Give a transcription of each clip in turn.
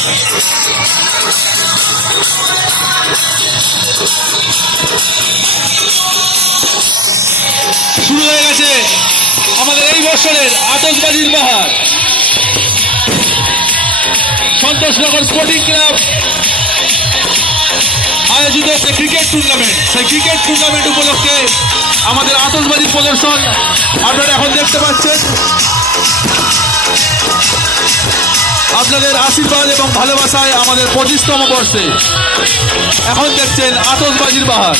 শুরু হয়ে গেছে আমাদের এই বছরের আতশবাজির বাহার। সন্তোষনগর স্পোর্টিং ক্লাব আয়োজিত যে ক্রিকেট টুর্নামেন্ট, সেই ক্রিকেট টুর্নামেন্ট উপলক্ষে আমাদের আতশবাজির প্রদর্শন আপনারা এখন দেখতে পাচ্ছেন। আপনাদের আশীর্বাদ এবং ভালোবাসায় আমাদের 25তম বর্ষে এখন দেখছেন আতশবাজির বাহার।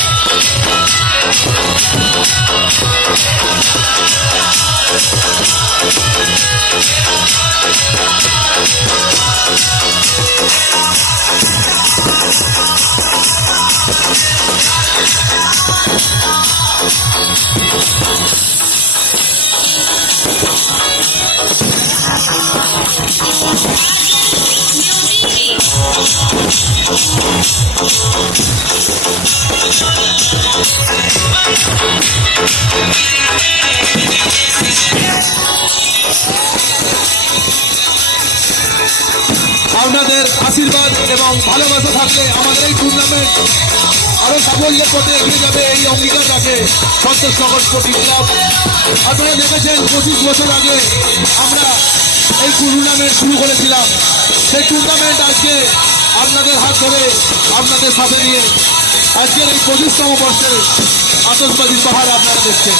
আপনাদের আশীর্বাদ এবং ভালোবাসা থাকলে আমাদের এই টুর্নামেন্ট আরো সাফল্যের পথে এগিয়ে যাবে, এই অঙ্গীকার রাখে সন্তোষনগর স্পোর্টিং ক্লাব। আপনারা দেখেছেন 25 বছর আগে আমরা এই টুর্নামেন্ট শুরু করেছিলাম। সেই টুর্নামেন্ট আজকে আপনাদের হাত ধরে আপনাদের সাথে নিয়ে আজকের এই 25তম বর্ষে আতশবাজির বাহার আপনারা দেখছেন।